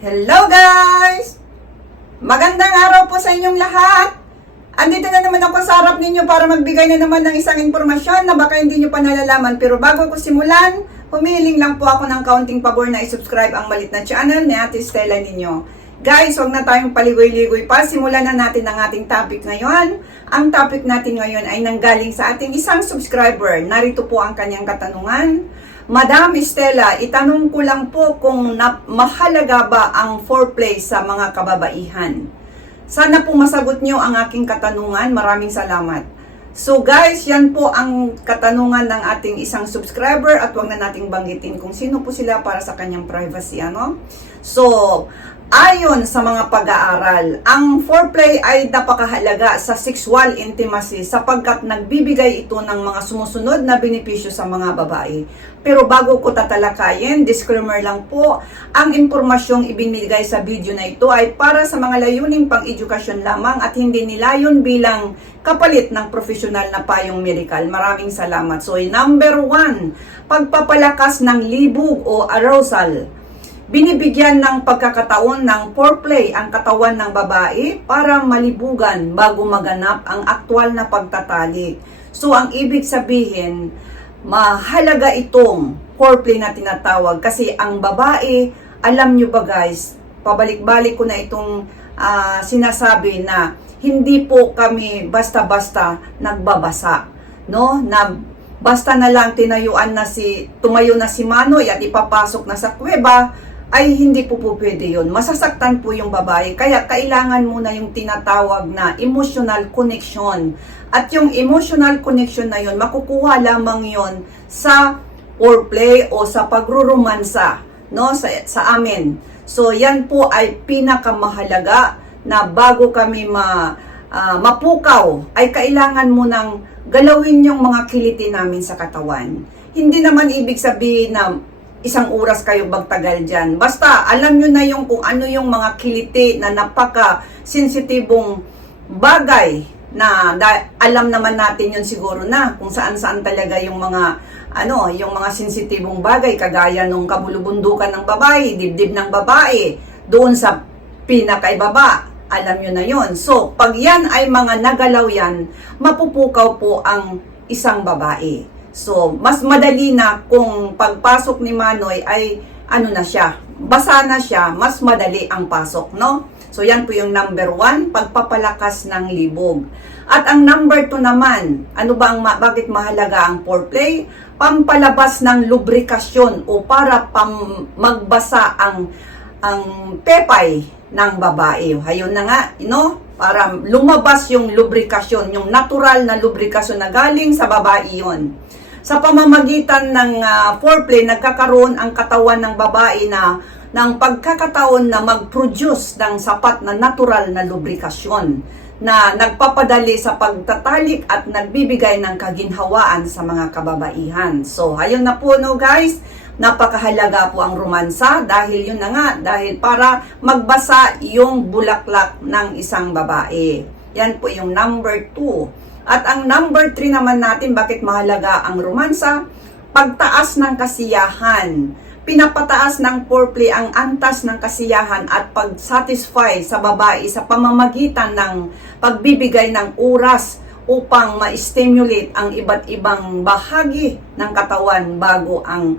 Hello guys! Magandang araw po sa inyong lahat! Andito na naman ako sa harap ninyo para magbigay na naman ng isang impormasyon na baka hindi nyo pa nalalaman. Pero bago ko simulan, humiling lang po ako ng kaunting pabor na isubscribe ang malit na channel ni Ate Stella ninyo. Guys, huwag na tayong paligoy-ligoy pa. Simulan na natin ang ating topic ngayon. Ang topic natin ngayon ay nanggaling sa ating isang subscriber. Narito po ang kanyang katanungan. Madam Estela, itanong ko lang po kung na, mahalaga ba ang foreplay sa mga kababaihan. Sana po masagot nyo ang aking katanungan. Maraming salamat. So guys, yan po ang katanungan ng ating isang subscriber at wag na nating banggitin kung sino po sila para sa kanyang privacy. Ano? So, ayon sa mga pag-aaral, ang foreplay ay napakahalaga sa sexual intimacy sapagkat nagbibigay ito ng mga sumusunod na benepisyo sa mga babae. Pero bago ko tatalakayin, disclaimer lang po, ang impormasyong ibinigay sa video na ito ay para sa mga layuning pang-edukasyon lamang at hindi nilayon bilang kapalit ng profesional na payong medical. Maraming salamat. So, number one, pagpapalakas ng libog o arousal. Binibigyan ng pagkakataon ng foreplay ang katawan ng babae para malibugan bago maganap ang aktwal na pagtatalik. So, ang ibig sabihin, mahalaga itong foreplay na tinatawag kasi ang babae, alam nyo ba guys, pabalik-balik ko na itong ah, sinasabi na hindi po kami basta-basta nagbabasa, no? Na basta na lang tinayuan na si tumayo na si Manoy at ipapasok na sa kuweba ay hindi po po pwede yun. Masasaktan po yung babae. Kaya kailangan muna yung tinatawag na emotional connection. At yung emotional connection na yun, makukuha lamang yon sa foreplay o sa pagruromansa no, sa, sa amin. So yan po ay pinakamahalaga na bago kami ma, ah, mapukaw, ay kailangan mo nang galawin yung mga kiliti namin sa katawan. Hindi naman ibig sabihin na isang oras kayo magtagal dyan. Basta, alam nyo na yung kung ano yung mga kiliti na napaka-sensitibong bagay na da- alam naman natin yun siguro na kung saan-saan talaga yung mga ano, yung mga sensitibong bagay kagaya nung kabulubundukan ng babae, dibdib ng babae, doon sa pinakaibaba. Alam nyo na yon. So, pag yan ay mga nagalaw yan, mapupukaw po ang isang babae. So, mas madali na kung pagpasok ni Manoy ay ano na siya, basa na siya, mas madali ang pasok, no? So, yan po yung number one, pagpapalakas ng libog. At ang number two naman, ano ba ang, bakit mahalaga ang foreplay? Pampalabas ng lubrikasyon o para pam magbasa ang ang pepay ng babae. Hayun na nga, no? Para lumabas yung lubrikasyon, yung natural na lubrikasyon na galing sa babae yon. Sa pamamagitan ng ah, foreplay, nagkakaroon ang katawan ng babae na ng pagkakataon na mag-produce ng sapat na natural na lubrikasyon na nagpapadali sa pagtatalik at nagbibigay ng kaginhawaan sa mga kababaihan. So, ayun na po no guys, napakahalaga po ang romansa dahil yun na nga, dahil para magbasa yung bulaklak ng isang babae. Yan po yung number 2. At ang number 3 naman natin, bakit mahalaga ang romansa? Pagtaas ng kasiyahan. Pinapataas ng foreplay ang antas ng kasiyahan at pag-satisfy sa babae sa pamamagitan ng pagbibigay ng oras upang ma-stimulate ang iba't ibang bahagi ng katawan bago ang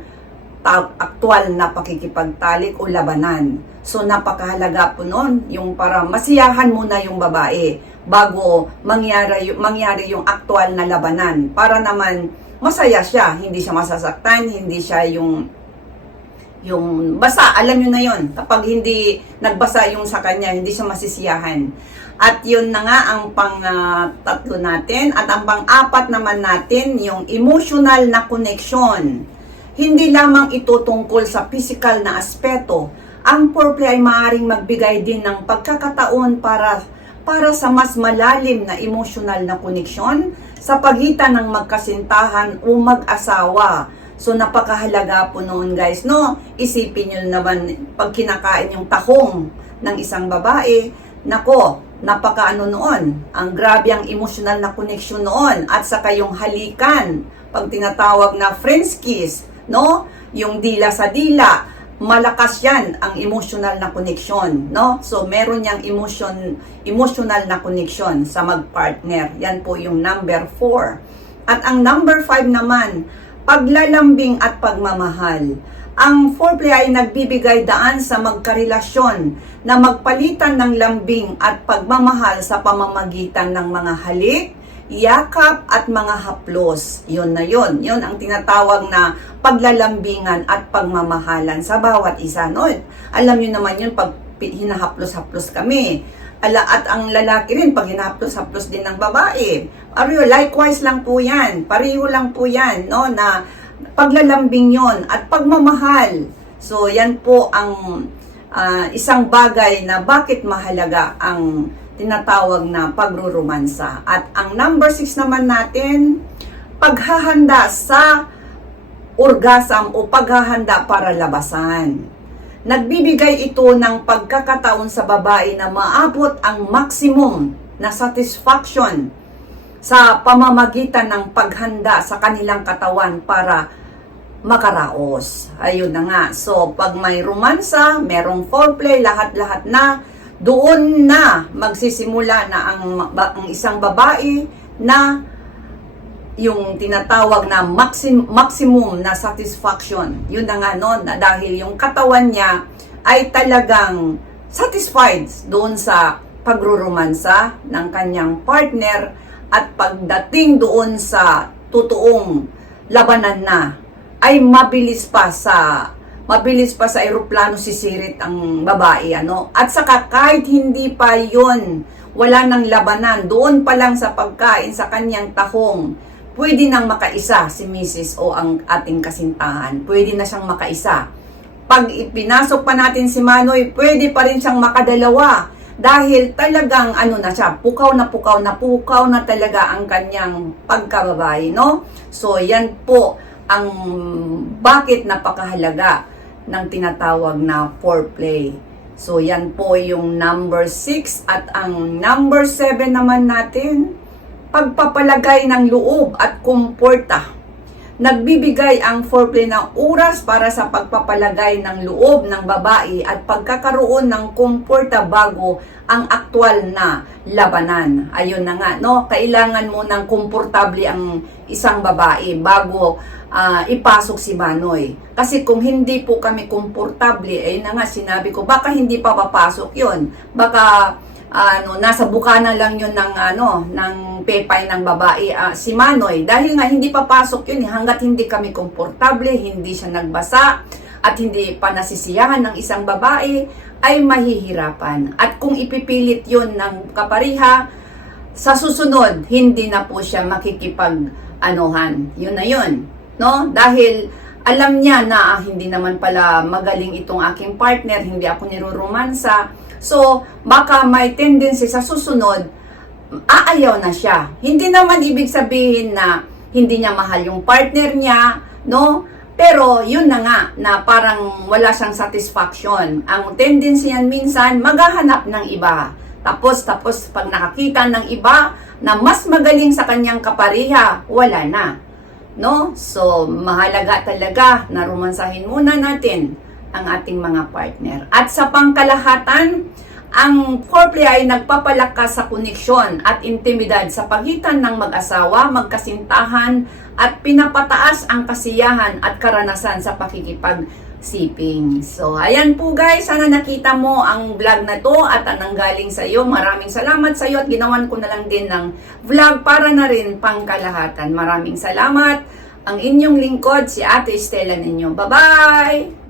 aktual na pakikipagtalik o labanan. So napakahalaga po nun, yung para masiyahan muna yung babae bago mangyari, mangyari yung aktual na labanan. Para naman masaya siya, hindi siya masasaktan, hindi siya yung yung basa, alam nyo na yon kapag hindi nagbasa yung sa kanya, hindi siya masisiyahan. At yun na nga ang pang ah, natin. At ang pang-apat naman natin, yung emotional na connection. Hindi lamang ito tungkol sa physical na aspeto. Ang foreplay ay maaaring magbigay din ng pagkakataon para para sa mas malalim na emotional na koneksyon sa pagitan ng magkasintahan o mag-asawa. So napakahalaga po noon guys, no? Isipin nyo naman pag kinakain yung tahong ng isang babae, nako, napakaano noon. Ang grabe ang emotional na connection noon at saka yung halikan, pag tinatawag na friends kiss, no? Yung dila sa dila, malakas yan ang emotional na connection, no? So, meron niyang emotion, emotional na connection sa magpartner. Yan po yung number 4. At ang number 5 naman, paglalambing at pagmamahal. Ang foreplay ay nagbibigay daan sa magkarelasyon na magpalitan ng lambing at pagmamahal sa pamamagitan ng mga halik, yakap at mga haplos. Yun na yun. Yun ang tinatawag na paglalambingan at pagmamahalan sa bawat isa. No? Alam nyo naman yun pag hinahaplos-haplos kami. Ala, at ang lalaki rin, pag hinahaplos-haplos din ng babae. Ariyo, likewise lang po yan. Pariho lang po yan, no? Na paglalambing yon at pagmamahal. So, yan po ang ah, isang bagay na bakit mahalaga ang tinatawag na pagruromansa. At ang number 6 naman natin, paghahanda sa orgasm o paghahanda para labasan. Nagbibigay ito ng pagkakataon sa babae na maabot ang maximum na satisfaction sa pamamagitan ng paghanda sa kanilang katawan para makaraos. Ayun na nga. So, pag may romansa, merong foreplay, lahat-lahat na, doon na magsisimula na ang, ang isang babae na yung tinatawag na maxim, maximum na satisfaction. Yun na nga no, na dahil yung katawan niya ay talagang satisfied doon sa pagruromansa ng kanyang partner at pagdating doon sa totoong labanan na ay mabilis pa sa mabilis pa sa eroplano sisirit ang babae ano at saka kahit hindi pa yon wala nang labanan doon pa lang sa pagkain sa kanyang tahong pwede nang makaisa si Mrs. o ang ating kasintahan pwede na siyang makaisa pag ipinasok pa natin si Manoy, pwede pa rin siyang makadalawa. Dahil talagang ano na siya, pukaw na pukaw na pukaw na talaga ang kanyang pagkababae, no? So, yan po ang bakit napakahalaga ng tinatawag na foreplay. So, yan po yung number 6 at ang number 7 naman natin, pagpapalagay ng loob at komporta nagbibigay ang foreplay ng oras para sa pagpapalagay ng loob ng babae at pagkakaroon ng komporta bago ang aktwal na labanan. Ayun na nga, no? Kailangan mo ng komportable ang isang babae bago ah, ipasok si Manoy. Kasi kung hindi po kami komportable, ayun na nga, sinabi ko, baka hindi pa papasok yon Baka ano nasa bukana lang yun ng ano ng pepay ng babae ah, si Manoy. Dahil nga hindi papasok yun eh, hangga't hindi kami komportable hindi siya nagbasa at hindi pa nasisiyahan ng isang babae ay mahihirapan. At kung ipipilit yun ng kapariha sa susunod hindi na po siya makikipag anuhan yun na yun no dahil alam niya na ah, hindi naman pala magaling itong aking partner hindi ako niruromansa So, baka may tendency sa susunod, aayaw na siya. Hindi naman ibig sabihin na hindi niya mahal yung partner niya, no? Pero yun na nga, na parang wala siyang satisfaction. Ang tendency yan minsan, maghahanap ng iba. Tapos, tapos pag nakakita ng iba na mas magaling sa kanyang kapariha, wala na. No? So, mahalaga talaga na romansahin muna natin ang ating mga partner. At sa pangkalahatan, ang foreplay ay nagpapalakas sa koneksyon at intimidad sa pagitan ng mag-asawa, magkasintahan at pinapataas ang kasiyahan at karanasan sa pakikipagsiping. So, ayan po guys, sana nakita mo ang vlog na to at ang nanggaling sa iyo. Maraming salamat sa iyo at ginawan ko na lang din ng vlog para na rin pangkalahatan. Maraming salamat. Ang inyong lingkod, si Ate Estela ninyo. Bye-bye!